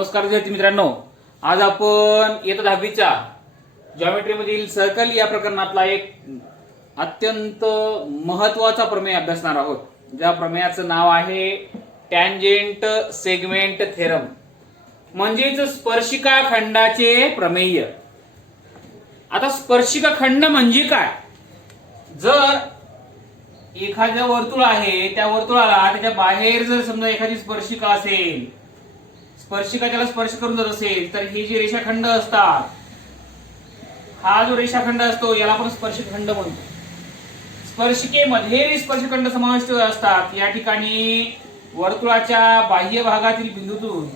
नमस्कार विद्यार्थी मित्रांनो, आज आपण इयत्ता 10वीच्या जॉमेट्री मधील सर्कल या प्रकरणातला एक अत्यंत महत्वाचा प्रमेय अभ्यासणार आहोत. ज्या प्रमेयाचं नाव आहे टँजेंट सेगमेंट थेरम, म्हणजेच स्पर्शिका खंडाचे प्रमेय. आता स्पर्शिका खंड म्हणजे काय? जर एखादं वर्तुळ आहे, त्या वर्तुळाला त्याच्या बाहेर जर समजा एखादी स्पर्शिका असेल, स्पर्शिका त्याला स्पर्श करून जात असेल, तर ही जी रेषाखंड असतात, हा जो रेषाखंड असतो याला आपण स्पर्शखंड म्हणतो. स्पर्शिकेमध्ये स्पर्शखंड समाविष्ट असतात. या ठिकाणी वर्तुळाच्या बाह्य भागातील बिंदूतून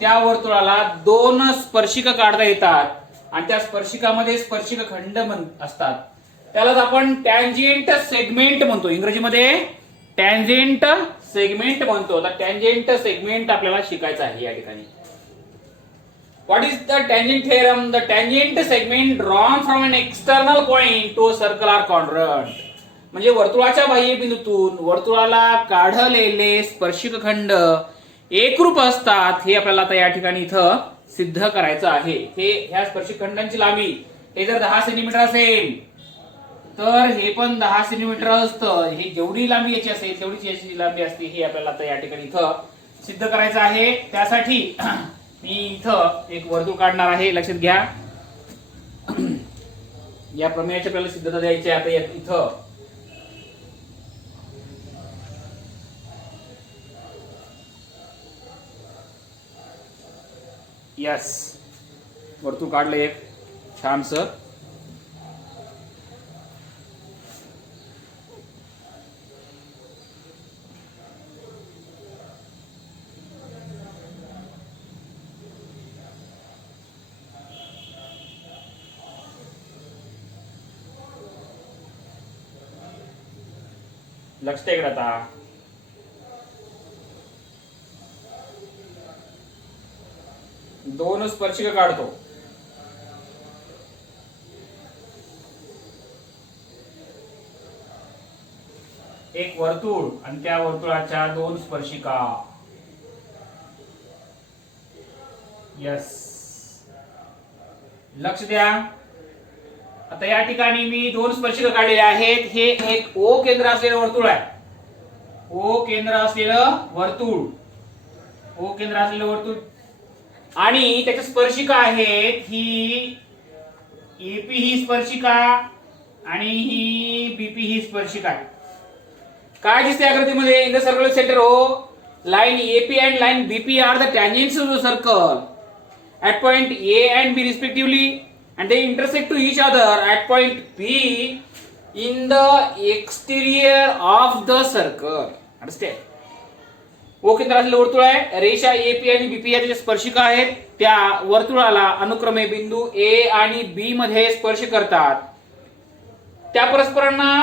त्या वर्तुळाला दोन स्पर्शिका काढता येतात आणि त्या स्पर्शिकामध्ये स्पर्शिका खंड असतात. त्यालाच आपण टँजेंट सेगमेंट म्हणतो. इंग्रजीमध्ये टँजेंट सेगमेंट म्हणतो. तर टँजेंट सेगमेंट आपल्याला शिकायचं आहे या ठिकाणी. What is the tangent theorem? The tangent segment drawn from an external point to a circle are congruent. म्हणजे वर्तुळाच्या बाह्य बिंदूतून वर्तुळाला काढलेले स्पर्शिक खंड एकरूप असतात. हे आपल्याला आता या ठिकाणी इथं सिद्ध करायचं आहे. ह्या स्पर्शिक खंडांची लांबी हे जर 10 सेंटीमीटर असेल तर हे पण 10 सेंटीमीटर असतं. हे जेवढी लांबी याची असेल तेवढीच याची लांबी असते. हे आपल्याला आता या ठिकाणी इथं सिद्ध करायचं आहे. त्यासाठी मी इथं एक वर्तुळ काढणार आहे. लक्षात घ्या, या प्रमेयाची आपल्याला सिद्धता द्यायची आहे. आता इथं यस, वर्तुळ काढलं एक छानसं. लक्ष इकडे आता दोन स्पर्शिका काढतो. एक वर्तुळ आणि त्या वर्तुळाच्या दोन स्पर्शिका. यस, लक्ष द्या. आता या ठिकाणी मी दोन स्पर्शिका काढलेल्या आहेत. हे एक ओ केंद्र असलेलं वर्तुळ आहे. ओ केंद्र असलेलं वर्तुळ, ओ केंद्र असलेलं वर्तुळ आणि त्याच्या स्पर्शिका आहेत. ही एपी ही स्पर्शिका आणि ही बीपी ही स्पर्शिका आहे. काय दिसते आकृतीमध्ये? In the circle centre O line AP and line BP are the tangents of the circle at point A and B respectively, and they intersect to each other at point P in the exterior of the circle. Understand? ओ केंद्र असलेलं वर्तुळ आहे. रेषा AP आणि BP या त्याच्या स्पर्शिका आहेत. त्या वर्तुळाला अनुक्रमे बिंदू ए आणि बी मध्ये स्पर्श करतात. त्या परस्परांना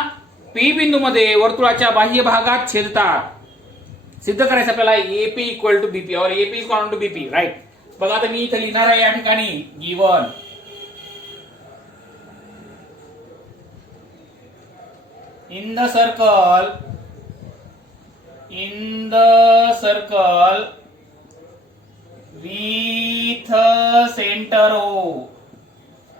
पी बिंदूमध्ये वर्तुळाच्या बाह्य भागात छेदतात. सिद्ध करायचं आपल्याला एपी इक्वल टू बीपी और AP is equal to BP. Right. बघा, आता मी इथं लिहिणार आहे या ठिकाणी given in the circle with centre O.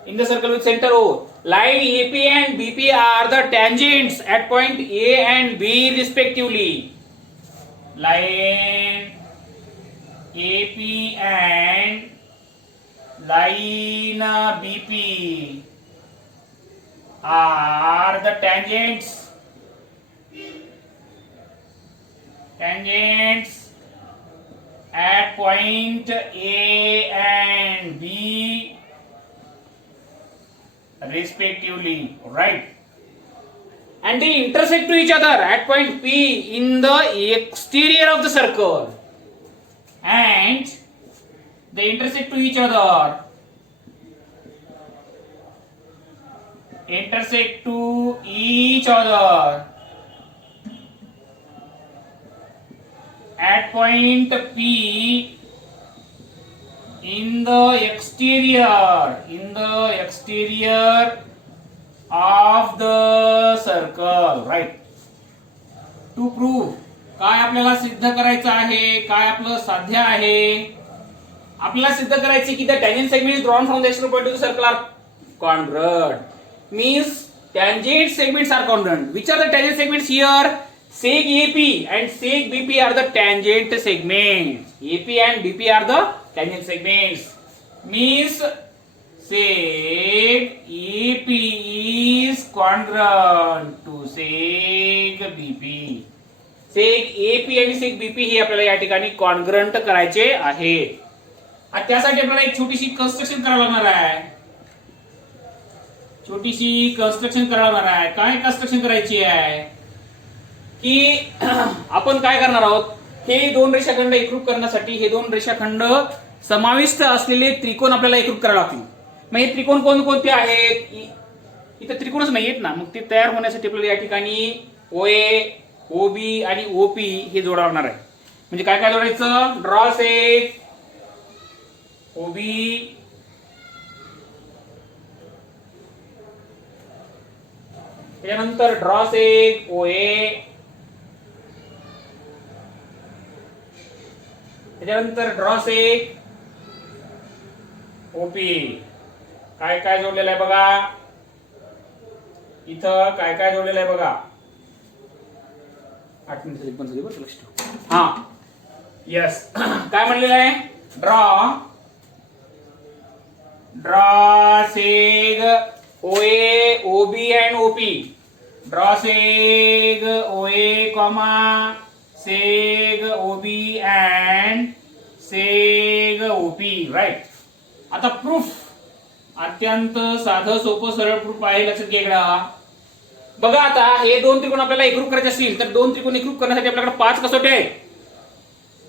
In the circle with centre O line AP and BP are the tangents at point A and B respectively. Line AP and line BP are the tangents at point A and B respectively, right? And they intersect to each other at point P in the exterior of the circle. And they intersect to each other at point P in the exterior of the circle, right? To prove काय आपल्याला सिद्ध करायचं आहे, काय आपलं साध्य आहे? आपल्याला सिद्ध करायचे की the tangent segment is drawn from the extreme point to the circle are congruent means tangent segments are congruent. Which are the tangent segments here? Seg AP and seg BP are the tangent segments. AP and BP are the tangent segments. Means seg AP is congruent to seg BP. seg AP आणि seg BP हे आपल्याला या ठिकाणी congruent करायचे आहे. त्यासाठी आपल्याला एक छोटीशी कन्स्ट्रक्शन करावं लागणार आहे. छोटीशी कन्स्ट्रक्शन करावं आहे. काय कन्स्ट्रक्शन करायची आहे की आपण काय करणार आहोत, हे दोन रेषाखंड एकरूप करण्यासाठी हे दोन रेषाखंड समाविष्ट असलेले त्रिकोण आपल्याला एकरूप करावे लागतील. मग हे त्रिकोण कोणते आहेत? इथे त्रिकोणच नाहीयेत ना, मग ते तयार होण्यासाठी आपल्याला या ठिकाणी OA, OB आणि OP हे जोडावं लागणार आहे. म्हणजे काय काय जोडायचं? ड्रॉ सेग OB, त्यानंतर ड्रॉ सेग OA, त्याच्यानंतर ड्रॉ सेग OP. काय काय जोडलेलं आहे बघा, इथं काय काय जोडलेलं आहे बघा. 8 मिनिटं बंद झाली बरं, लक्ष ठेव. हा यस काय म्हणलेलं आहे? Draw सेग OA, OB and OP. Draw seg OA, seg OB and seg OP. Right. आता प्रूफ अत्यंत साधं सोपं सरळ प्रूफ आहे, लक्षात घ्या. बघा आता हे दोन त्रिकोण आपल्याला एकरूप करायचे असतील तर दोन त्रिकोण एकरूप करण्यासाठी आपल्याकडे 5 कसोट्या आहेत.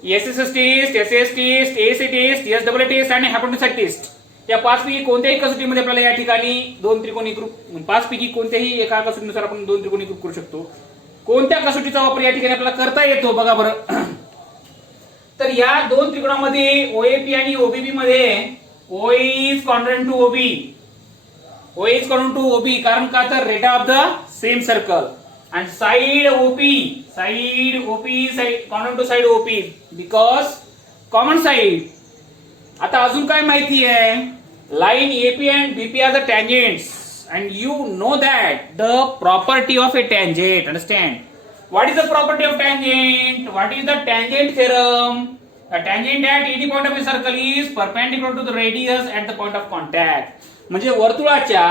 SSS test, SS test, ASA test, SSS test आणि हायपोटेन्यूस टेस्ट. या 5 पैकी कोणत्याही कसोटीमध्ये आपल्याला या ठिकाणी दोन त्रिकोण एकरूप, 5 पैकी कोणत्याही एका कसोटीनुसार आपण दोन त्रिकोण एकरूप करू शकतो. कोणत्या कसोटीचा वापर या ठिकाणी आपल्याला करता येतो बघा बरं. तर या दोन त्रिकोणामध्ये OAP आणि OBB मध्ये OA is congruent to OB. OA is congruent to OB कारण का तर radius of the same circle and side OP is congruent to side OP because common side. आता अजून काय माहिती आहे? Line AP and BP are the tangents and you know that the property of a tangent. Understand? What is the property of tangent? What is the tangent theorem? A tangent at any point of a circle is perpendicular to the radius at the point of contact. म्हणजे वर्तुळाच्या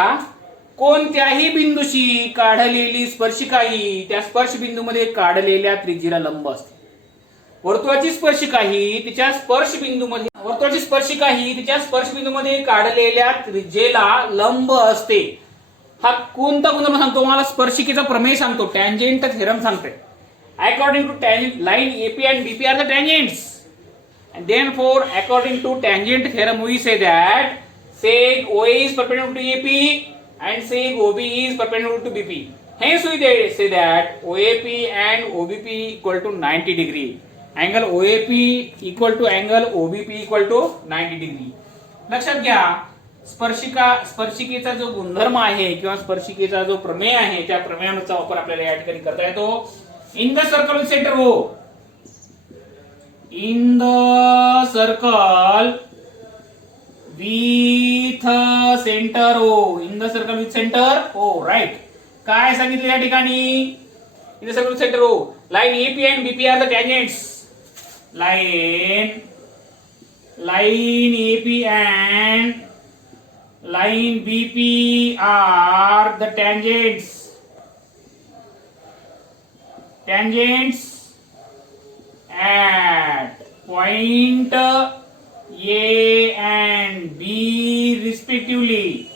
कोणत्याही बिंदूशी काढलेली स्पर्शिका ही त्या स्पर्श बिंदूमध्ये काढलेल्या त्रिज्येला लंब असते. वर्तुळाची स्पर्शिका ही तिच्या स्पर्श बिंदूमध्ये काढलेल्या त्रिज्येला लंब असते. हा कोणता गुणधर्म सांगतो? मला स्पर्शिकेचा प्रमेय सांगतो, टँजेंट थेरम सांगते. According to tangent line AP and BP are the tangents and therefore according to tangent theorem we say that seg OA is perpendicular to AP and seg OB is perpendicular to BP. Hence we say that OAP and OBP equal to 90 degree. Angle OAP equal to angle OBP equal to 90 degree. लक्षात घ्या, स्पर्शिकेचा जो गुणधर्म आहे किंवा स्पर्शिकेचा जो प्रमेय आहे त्या प्रमेयाचा वापर आपल्याला या ठिकाणी करता येतो. In the circle with centre O, in the circle with centre O, in the circle with centre O. Right. काय सांगितले या ठिकाणी? In the circle with centre O, line AP and BP are the tangents. line AP and line BP are the tangents at point A and B respectively.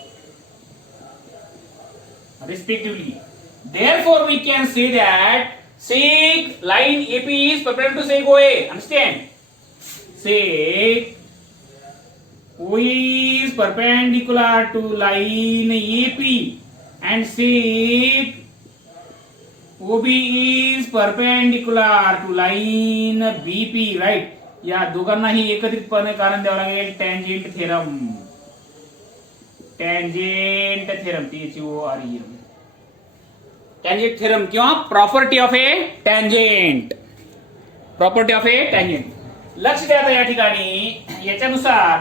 Therefore we can say that seg line AP is perpendicular to seg OA. Understand? Seg OA is perpendicular to line AP and seg OB is perpendicular to line BP. Right? या दोघांनाही एकत्रितपणे कारण द्यावं लागेल tangent theorem. THEOREM. Tangent theorem किंवा property of A tangent. लक्ष द्या आता या ठिकाणी याच्यानुसार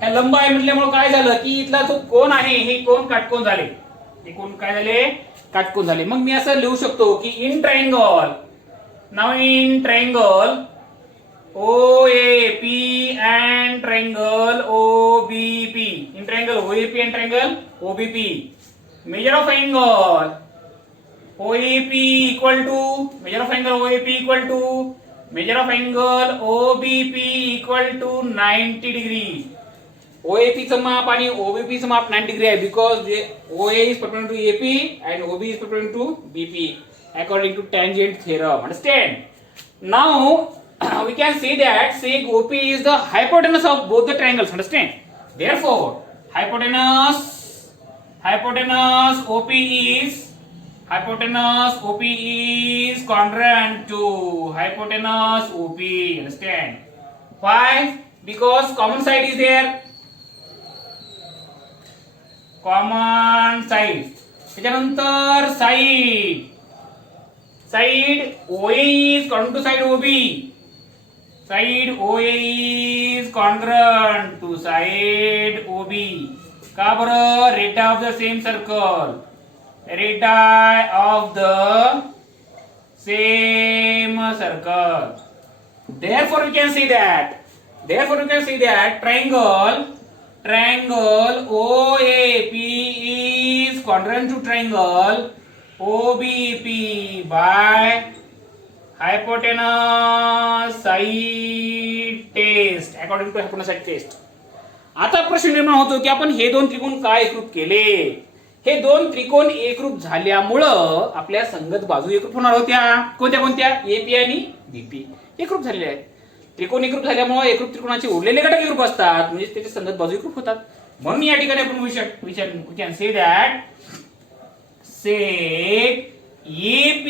ह्या लंब आहे म्हटल्यामुळे काय झालं की इथला जो कोण आहे हे कोण काटकोन झाले, हे कोण काय झाले काटकोन झाले. मग मी असं लिहू शकतो की in triangle, now in triangle OAP and triangle OBP, in triangle OAP and triangle OBP, measure of angle OAP equal to, measure of angle OAP equal to, measure of angle OBP equal to 90 degrees. OAP चं माप आणि OBP चं माप 90 degree आहे, because OA is perpendicular to AP and OB is perpendicular to BP according to tangent theorem. Understand? Now we can say that sec OP is the hypotenuse of both the triangles. Understand? Therefore, hypotenuse OP is congruent to hypotenuse OP. Understand? Why? Because common side is there. Common side. त्याच्यानंतर side OA is congruent to side OB. Side OA is congruent to side OB. का बरं? Radii of the same circle. Radii of the same circle. Therefore we can say that triangle OAP is congruent to triangle OBP by hypotenuse side test, according to hypotenuse side test. आता प्रश्न निर्माण होतो की आपण हे दोन त्रिकोण काय एकरूप केले. हे दोन त्रिकोण एकरूप झाल्यामुळं आपल्या संगत बाजू एकरूप होणार होत्या. कोणत्या कोणत्या? एपी आणि बीपी एकरूप झालेले आहेत. त्रिकोण एकरूप झाल्यामुळे एकरूप त्रिकोणाचे उरलेले घटक एकरूप असतात, म्हणजे त्याचे संगत बाजू एकरूप होतात. म्हणून या ठिकाणी आपण we can say that sec AP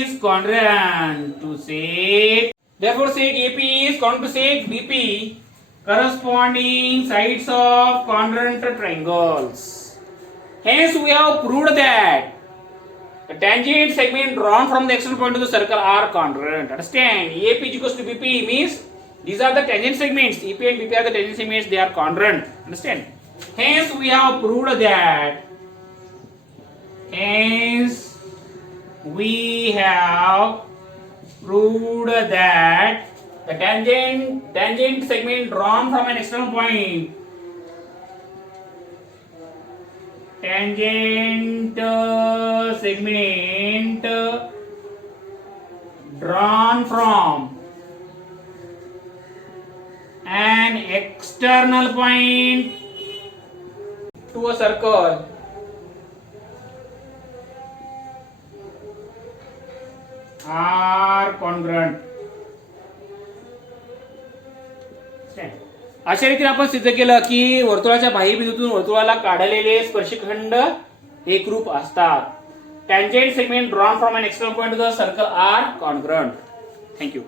is congruent to sec, therefore sec AP is congruent to sec BP, corresponding sides of congruent triangles. Hence we have proved that the tangent segment drawn from the external point of the circle are congruent. Understand? AP is equals to BP means these are the tangent segments. EP and BP are the tangent segments. They are congruent. Understand? Hence we have proved that. Hence we have proved that the tangent segment drawn from an external point, tangent segment drawn from an external point to a circle are congruent. अशा रीतीने आपण सिद्ध केलं की वर्तुळाच्या बाह्य बिंदूतून वर्तुळाला काढलेले स्पर्शखंड एकरूप असतात. Tangent segment drawn from an external point to the circle are congruent. Thank you.